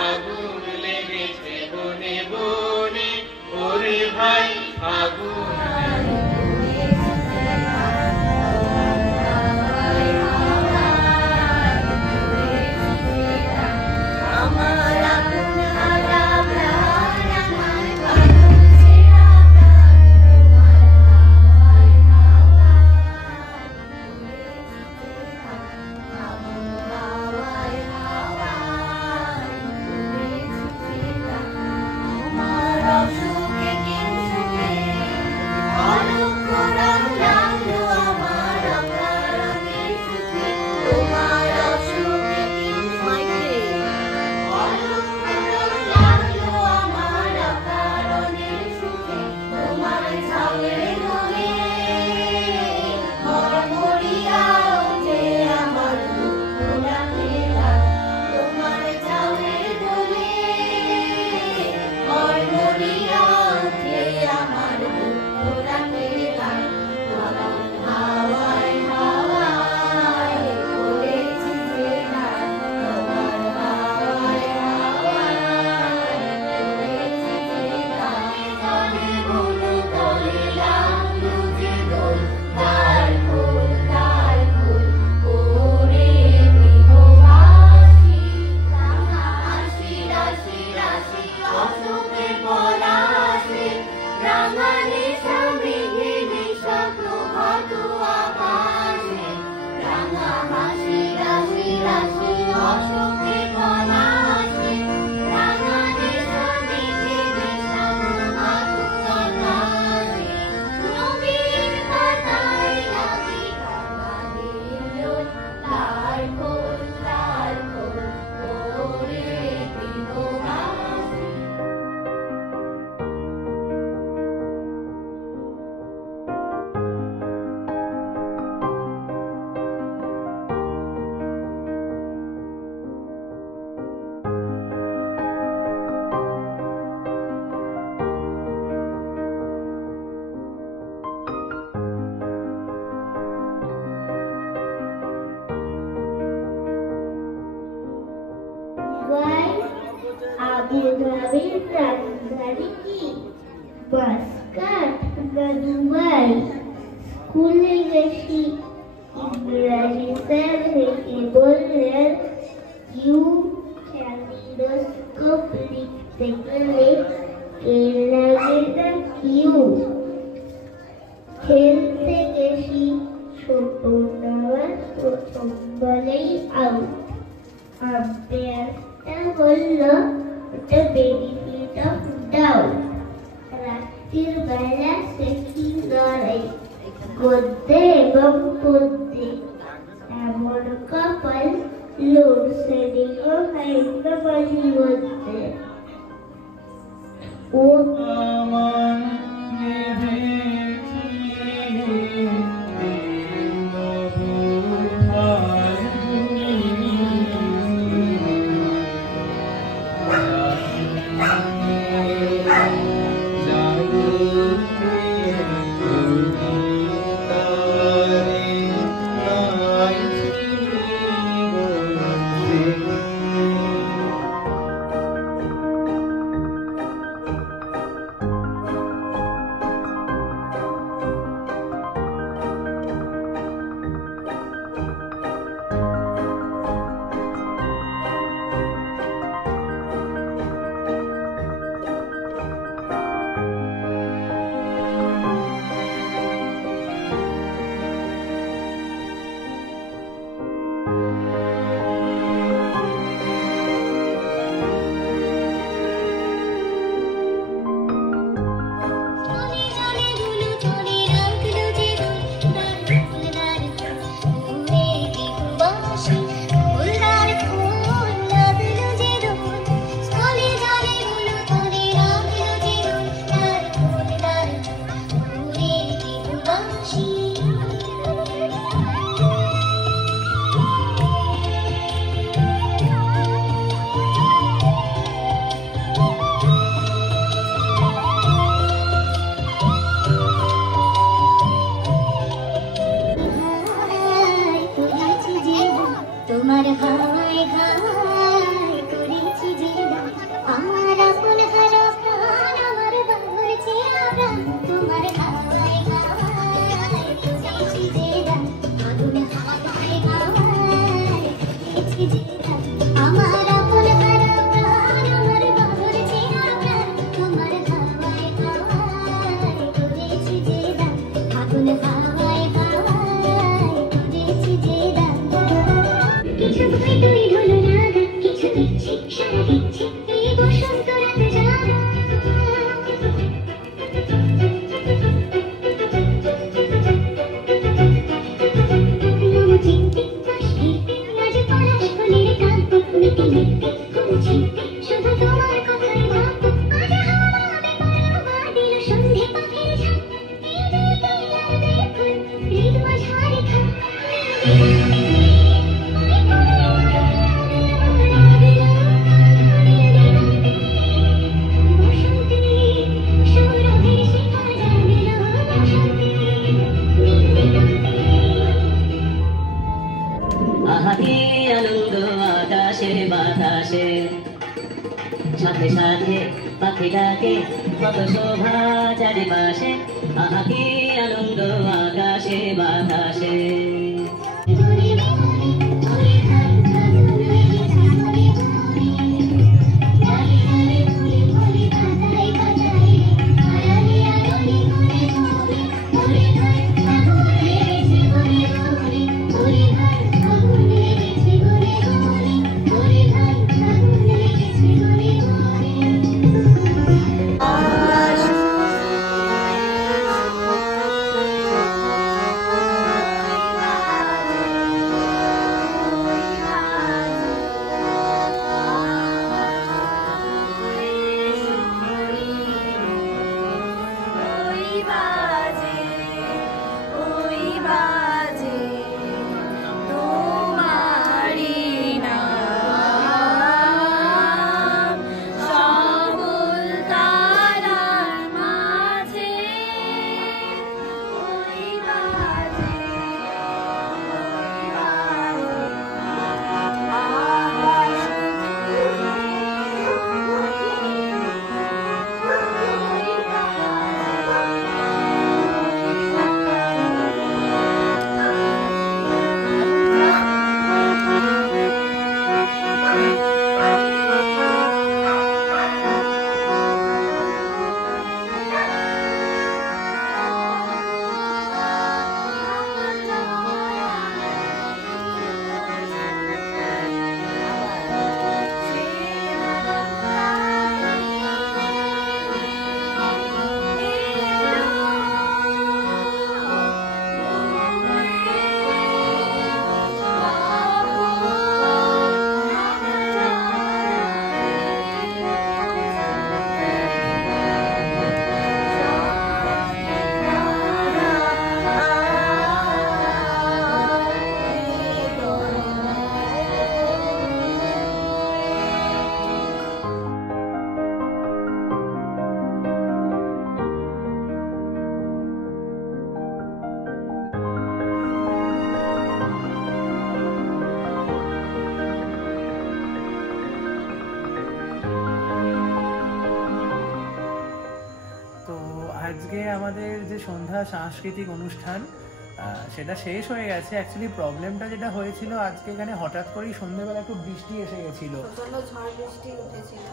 আগুন লেগেছে বনে বনে, ওরে ভাই আগুন রাজধানী কি? বাসকাট না দুবাই? স্কুলে গেছি, ইংরাজি স্যার হেসে বললেন, ইউ ক্যালিডোস্কোপ লিখতে গেলে কে লাগে না কিউ। খেলতে গেছি, ছোট নেওয়ার প্রথম বলেই আউট। আম্পায়ারটা বলল, ওটা বেনিফিট অফ ডাউট। রাত্রির বেলা সেটি লড়াই, গদ্যে এবং পদ্যে। এমন কপাল, লোডশেডিংও হয় না মাঝে মধ্যে। ও আমার বাতাসে, সাথে সাথে পাখি ডাকে কত শোভা চারিপাশে, আহা কি আনন্দ আকাশে বাতাসে। আজকে আমাদের যে সন্ধ্যা সাংস্কৃতিক অনুষ্ঠান সেটা শেষ হয়ে গেছে। অ্যাকচুয়ালি প্রবলেমটা যেটা হয়েছিল, আজকে এখানে হঠাৎ করেই সন্ধ্যেবেলা একটু বৃষ্টি এসে গেছিল, প্রচন্ড ঝড় বৃষ্টি উঠেছিল,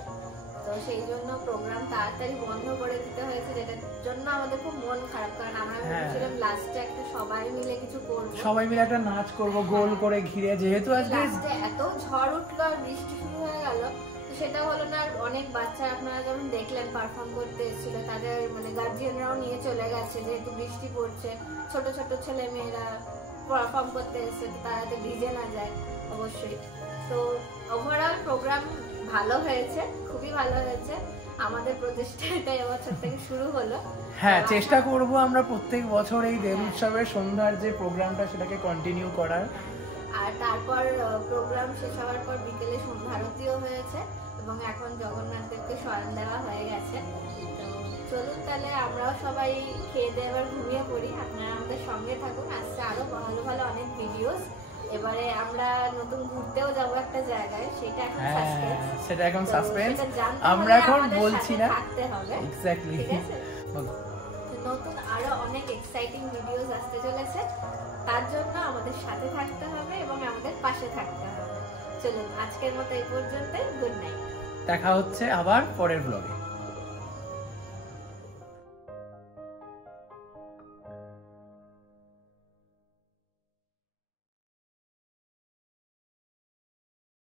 তো সেই জন্য প্রোগ্রাম তাড়াতাড়ি বন্ধ করে দিতে হয়েছে, যেটার জন্য আমাদের খুব মন খারাপ। কারণ আমরা ভেবেছিলাম লাস্টে একটা সবাই মিলে কিছু করব, সবাই মিলে একটা নাচ করব গোল করে ঘিরে, যেহেতু আজকে লাস্টে এত ঝড় উঠলো আর বৃষ্টি শুরু হয়ে গেল, সেটা হলো না। আর অনেক বাচ্চা আপনারা যখন দেখলেন পারফর্ম করতে এসেছিল, তাদের মানে গার্জিয়ানরাও নিয়ে চলে গেছে, যেহেতু বৃষ্টি পড়ছে, ছোট ছোট ছেলে মেয়েরা পারফর্ম করতে এসেছে, তারা তো ভিজে না যায় অবশ্যই। তো ওভারঅল প্রোগ্রাম ভালো হয়েছে, খুবই ভালো হয়েছে। আমাদের প্রচেষ্টাটা এবছর থেকে শুরু হলো। হ্যাঁ, চেষ্টা করব আমরা প্রত্যেক বছর এই দেব উৎসবের সন্ধ্যার যে প্রোগ্রামটা সেটাকে কন্টিনিউ করার। আর তারপর প্রোগ্রাম শেষ হওয়ার পর বিকেলে সন্ধ্যা আরতিও হয়েছে এবং এখন জগন্নাথ দেবকে শয়ন দেওয়া হয়ে গেছে। তো চলুন তাহলে আমরাও সবাই খেয়ে দিয়ে এবার ঘুমিয়ে পড়ি। আপনারা আমাদের সঙ্গে থাকুন, আসছে আরো ভালো ভালো অনেক ভিডিওস। এবারে আমরা নতুন ঘুরতেও যাব একটা জায়গায়, সেটা এখন সাসপেন্স। সেটা এখন সাসপেন্স, আমরা এখন বলছি না। থাকতে হবে এক্স্যাক্টলি, ঠিক আছে? নতুন আরো অনেক এক্সাইটিং ভিডিওস আসতে চলেছে, তার জন্য আমাদের সাথে থাকতে হবে এবং আমাদের পাশে থাকতে হবে। চলুন আজকের মতো এই পর্যন্তই, গুড নাইট। দেখা হচ্ছে আবার পরের ব্লগে।